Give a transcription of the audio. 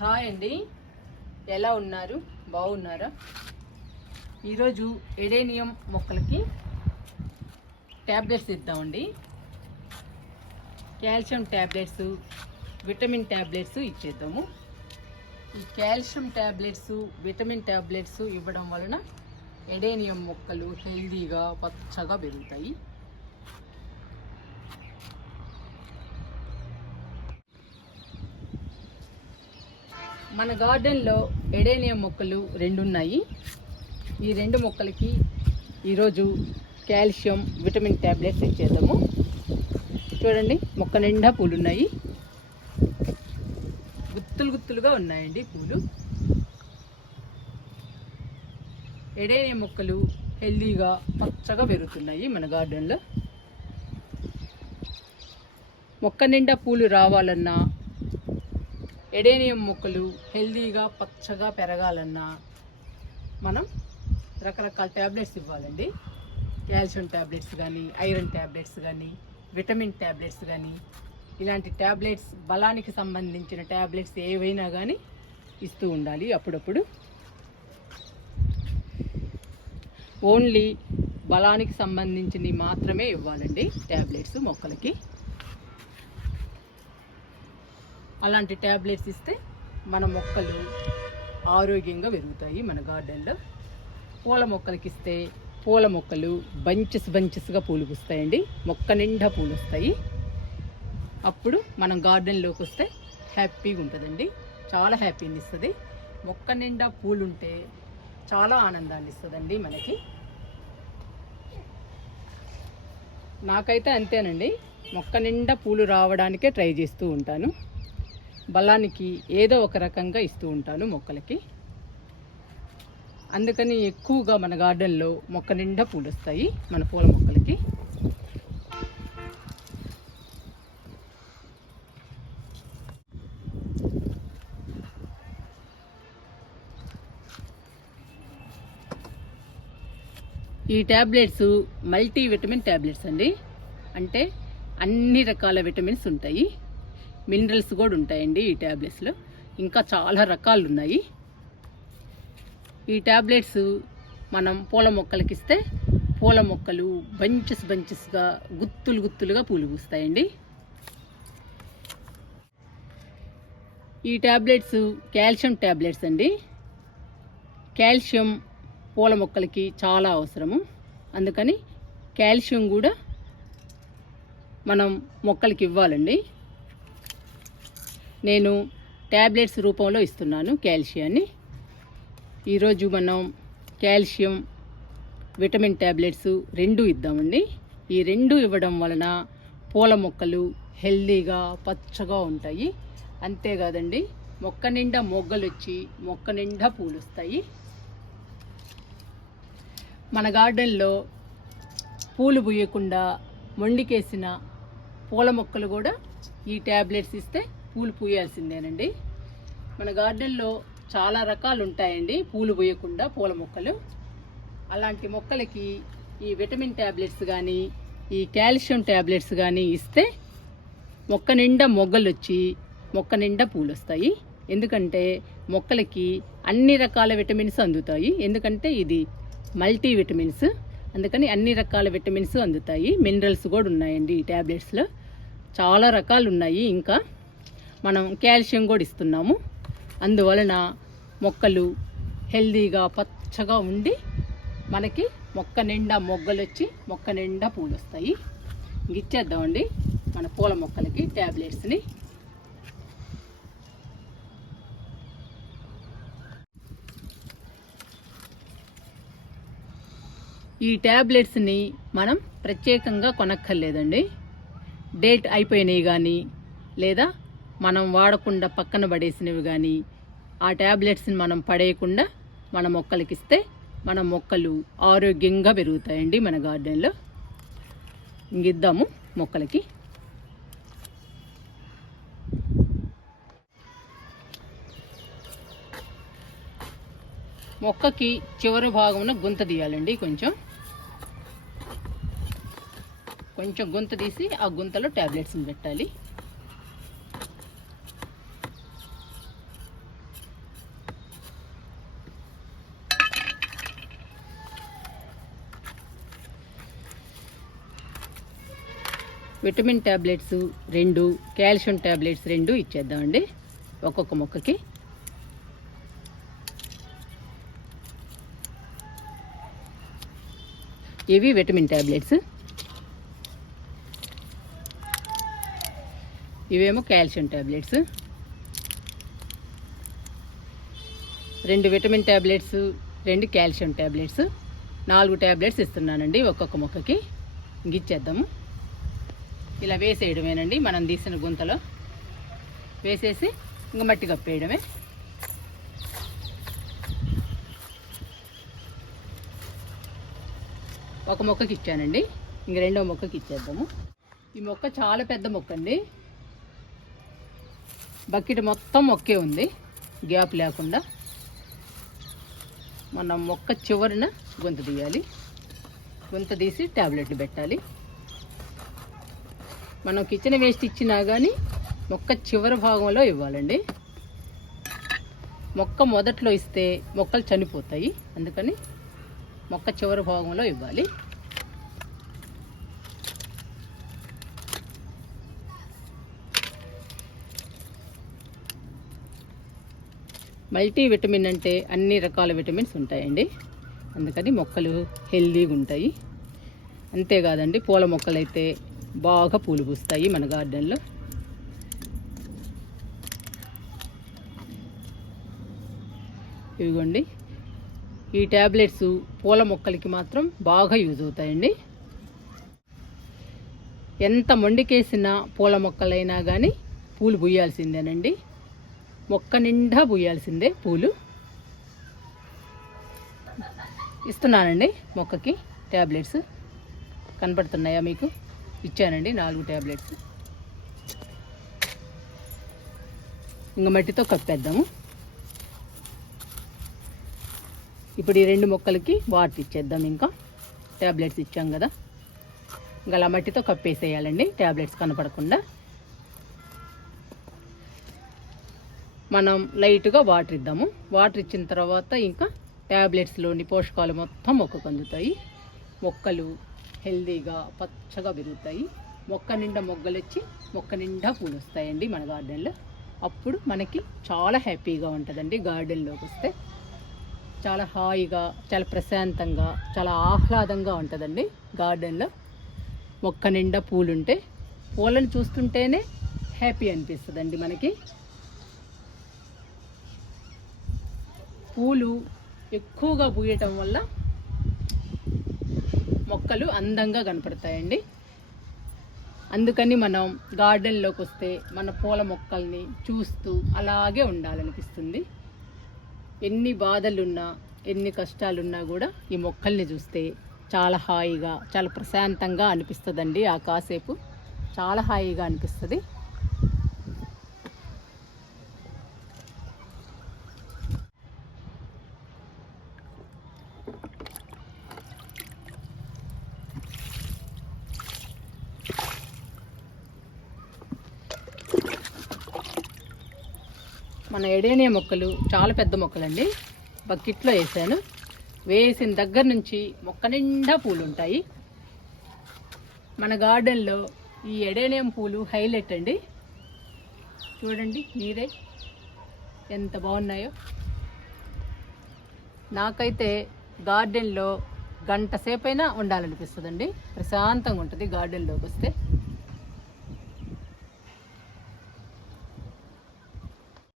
Hi అండి, ఎలా ఉన్నారు? బాగున్నారా? ఈరోజు ఎడేనియం మొక్కలకి ట్యాబ్లెట్స్ ఇద్దామండి. కాల్షియం ట్యాబ్లెట్స్, విటమిన్ ట్యాబ్లెట్స్ ఇచ్చేద్దాము. ఈ కాల్షియం ట్యాబ్లెట్స్, విటమిన్ ట్యాబ్లెట్స్ ఇవ్వడం వలన ఎడేనియం మొక్కలు హెల్దీగా పచ్చగా పెరుగుతాయి. మన గార్డెన్లో ఎడేనియం మొక్కలు 2 ఉన్నాయి. ఈ 2 మొక్కలకి ఈరోజు కాల్షియం, విటమిన్ ట్యాబ్లెట్స్ ఇచ్చేద్దాము. చూడండి, మొక్క నిండా పూలు ఉన్నాయి. గుత్తులు గుత్తులుగా ఉన్నాయండి పూలు. ఎడేనియం మొక్కలు హెల్దీగా పచ్చగా పెరుగుతున్నాయి మన గార్డెన్లో. మొక్క నిండా పూలు రావాలన్నా, ఎడేనియం మొక్కలు హెల్దీగా పచ్చగా పెరగాలన్నా మనం రకరకాల ట్యాబ్లెట్స్ ఇవ్వాలండి. కాల్షియం ట్యాబ్లెట్స్ కానీ, ఐరన్ ట్యాబ్లెట్స్ కానీ, విటమిన్ ట్యాబ్లెట్స్ కానీ, ఇలాంటి ట్యాబ్లెట్స్, బలానికి సంబంధించిన ట్యాబ్లెట్స్ ఏవైనా కానీ ఇస్తూ ఉండాలి అప్పుడప్పుడు. ఓన్లీ బలానికి సంబంధించినవి మాత్రమే ఇవ్వాలండి ట్యాబ్లెట్స్ మొక్కలకి. అలాంటి ట్యాబ్లెట్స్ ఇస్తే మన మొక్కలు ఆరోగ్యంగా పెరుగుతాయి మన గార్డెన్లో. పూల మొక్కలకి ఇస్తే పూల మొక్కలు బంచెస్గా పూలు పూస్తాయండి. మొక్క నిండా పూలు వస్తాయి. అప్పుడు మనం గార్డెన్లోకి వస్తే హ్యాపీగా ఉంటుందండి. చాలా హ్యాపీని ఇస్తుంది. మొక్క నిండా పూలు ఉంటే చాలా ఆనందాన్ని ఇస్తుందండి మనకి. నాకైతే అంతేనండి, మొక్క నిండా పూలు రావడానికే ట్రై చేస్తూ ఉంటాను. బలానికి ఏదో ఒక రకంగా ఇస్తూ ఉంటాను మొక్కలకి. అందుకని ఎక్కువగా మన గార్డెన్లో మొక్క నిండా పూలు వస్తాయి మన పూల మొక్కలకి. ఈ ట్యాబ్లెట్స్ మల్టీ విటమిన్ ట్యాబ్లెట్స్ అండి. అంటే అన్ని రకాల విటమిన్స్ ఉంటాయి, మినరల్స్ కూడా ఉంటాయండి ఈ ట్యాబ్లెట్స్లో. ఇంకా చాలా రకాలు ఉన్నాయి. ఈ ట్యాబ్లెట్స్ మనం పూల మొక్కలకి ఇస్తే పూల మొక్కలు బంచెస్గా గుత్తులుగా పూలు పూస్తాయండి. ఈ ట్యాబ్లెట్స్ కాల్షియం ట్యాబ్లెట్స్ అండి. కాల్షియం పూల మొక్కలకి చాలా అవసరము. అందుకని కాల్షియం కూడా మనం మొక్కలకి ఇవ్వాలండి. నేను ట్యాబ్లెట్స్ రూపంలో ఇస్తున్నాను కాల్షియాన్ని. ఈరోజు మనం కాల్షియం, విటమిన్ ట్యాబ్లెట్స్ 2 ఇద్దామండి. ఈ 2 ఇవ్వడం వలన పూల మొక్కలు హెల్దీగా పచ్చగా ఉంటాయి. అంతేకాదండి, మొక్క నిండా మొగ్గలు వచ్చి మొక్క నిండా పూలు వస్తాయి. మన గార్డెన్లో పూలు పూయకుండా మొండికేసిన పూల మొక్కలు కూడా ఈ ట్యాబ్లెట్స్ ఇస్తే పూలు పూయాల్సిందేనండి. మన గార్డెన్లో చాలా రకాలు ఉంటాయండి పూలు పూయకుండా పూల మొక్కలు. అలాంటి మొక్కలకి ఈ విటమిన్ ట్యాబ్లెట్స్ కానీ, ఈ కాల్షియం ట్యాబ్లెట్స్ కానీ ఇస్తే మొక్క నిండా మొగ్గలు వచ్చి మొక్క నిండా పూలు వస్తాయి. ఎందుకంటే మొక్కలకి అన్ని రకాల విటమిన్స్ అందుతాయి. ఎందుకంటే ఇది మల్టీ విటమిన్స్, అందుకని అన్ని రకాల విటమిన్స్ అందుతాయి. మినరల్స్ కూడా ఉన్నాయండి ఈ ట్యాబ్లెట్స్లో. చాలా రకాలు ఉన్నాయి. ఇంకా మనం కాల్షియం కూడా ఇస్తున్నాము. అందువలన మొక్కలు హెల్దీగా పచ్చగా ఉండి మనకి మొక్క నిండా మొగ్గలు వచ్చి మొక్క నిండా పూలు వస్తాయి. ఇచ్చేద్దామండి మన పూల మొక్కలకి ట్యాబ్లెట్స్ని. ఈ ట్యాబ్లెట్స్ని మనం ప్రత్యేకంగా కొనక్కర్లేదండి. డేట్ అయిపోయినవి కానీ, లేదా మనం వాడకుండా పక్కన పడేసినవి కానీ, ఆ ట్యాబ్లెట్స్ని మనం పడేయకుండా మన మొక్కలకి ఇస్తే మన మొక్కలు ఆరోగ్యంగా పెరుగుతాయండి మన గార్డెన్లో. ఇంగిద్దాము మొక్కలకి. మొక్కకి చివరి భాగమున గుంత తీయాలండి. కొంచెం గుంత తీసి ఆ గుంతలో ట్యాబ్లెట్స్ని పెట్టాలి. విటమిన్ ట్యాబ్లెట్స్ 2, కాల్షియం ట్యాబ్లెట్స్ 2 ఇచ్చేద్దామండి ఒక్కొక్క మొక్కకి. ఇవి విటమిన్ ట్యాబ్లెట్స్, ఇవేమో calcium tablets. 2 vitamin tablets, 2 calcium tablets, 4 tablets ఇస్తున్నానండి ఒక్కొక్క మొక్కకి. ఇచ్చేద్దాము. ఇలా వేసేయడమేనండి, మనం తీసిన గుంతలో వేసేసి ఇంక మట్టి కప్పేయడమే. ఒక మొక్కకి ఇచ్చానండి, ఇంక రెండో మొక్కకి ఇచ్చేద్దాము. ఈ మొక్క చాలా పెద్ద మొక్క అండి, బకెట్ మొత్తం మొక్కే ఉంది, గ్యాప్ లేకుండా. మనం మొక్క చివరిన గొంతు తీయాలి, గొంతు తీసి ట్యాబ్లెట్లు పెట్టాలి. మనం కిచెన్ వేస్ట్ ఇచ్చినా కానీ మొక్క చివరి భాగంలో ఇవ్వాలండి. మొక్క మొదట్లో ఇస్తే మొక్కలు చనిపోతాయి, అందుకని మొక్క చివరి భాగంలో ఇవ్వాలి. మల్టీ విటమిన్ అంటే అన్ని రకాల విటమిన్స్ ఉంటాయండి, అందుకని మొక్కలు హెల్దీగా ఉంటాయి. అంతేకాదండి, పూల మొక్కలు అయితే బాగా పూలు పూస్తాయి మన గార్డెన్లో. ఇదిగోండి, ఈ ట్యాబ్లెట్స్ పూల మొక్కలకి మాత్రం బాగా యూజ్ అవుతాయండి. ఎంత మొండికేసిన పూల మొక్కలైనా కానీ పూలు పూయాల్సిందేనండి, మొక్క నిండా పూయాల్సిందే పూలు. ఇస్తున్నానండి మొక్కకి ట్యాబ్లెట్స్, కనపడుతున్నాయా మీకు? ఇచ్చానండి 4 ట్యాబ్లెట్స్. ఇంకా మట్టితో కప్పేద్దాము. ఇప్పుడు ఈ 2 మొక్కలకి వాటర్ ఇచ్చేద్దాం. ఇంకా ట్యాబ్లెట్స్ ఇచ్చాం కదా, ఇంకా అలా మట్టితో కప్పేసేయాలండి ట్యాబ్లెట్స్ కనపడకుండా. మనం లైట్గా వాటర్ ఇద్దాము. వాటర్ ఇచ్చిన తర్వాత ఇంకా ట్యాబ్లెట్స్లోని పోషకాలు మొత్తం మొక్కకు అందుతాయి. మొక్కలు హెల్దీగా పచ్చగా పెరుగుతాయి. మొక్క నిండా మొగ్గలు వచ్చి మొక్క నిండా పూలు వస్తాయండి మన గార్డెన్లో. అప్పుడు మనకి చాలా హ్యాపీగా ఉంటుందండి. గార్డెన్లోకి వస్తే చాలా హాయిగా, చాలా ప్రశాంతంగా, చాలా ఆహ్లాదంగా ఉంటుందండి గార్డెన్లో. మొక్క నిండా పూలుంటే పూలను చూస్తుంటేనే హ్యాపీ అనిపిస్తుందండి మనకి. పూలు ఎక్కువగా పూయటం వల్ల మొక్కలు అందంగా కనపడతాయండి. అందుకని మనం గార్డెన్లోకి వస్తే మన పూల మొక్కల్ని చూస్తూ అలాగే ఉండాలనిపిస్తుంది. ఎన్ని బాధలున్నా, ఎన్ని కష్టాలున్నా కూడా ఈ మొక్కల్ని చూస్తే చాలా హాయిగా, చాలా ప్రశాంతంగా అనిపిస్తుందండి. ఆ కాసేపు చాలా హాయిగా అనిపిస్తుంది. మన ఎడేనియా మొక్కలు చాలా పెద్ద మొక్కలండి, బకెట్లో వేసాను. వేసిన దగ్గర నుంచి మొక్క నిండా పూలు ఉంటాయి. మన గార్డెన్లో ఈ ఎడేనియం పూలు హైలైట్ అండి. చూడండి మీరే ఎంత బాగున్నాయో. నాకైతే గార్డెన్లో గంట సేపైనా ఉండాలనిపిస్తుందండి, ప్రశాంతంగా ఉంటుంది గార్డెన్లోకి వస్తే.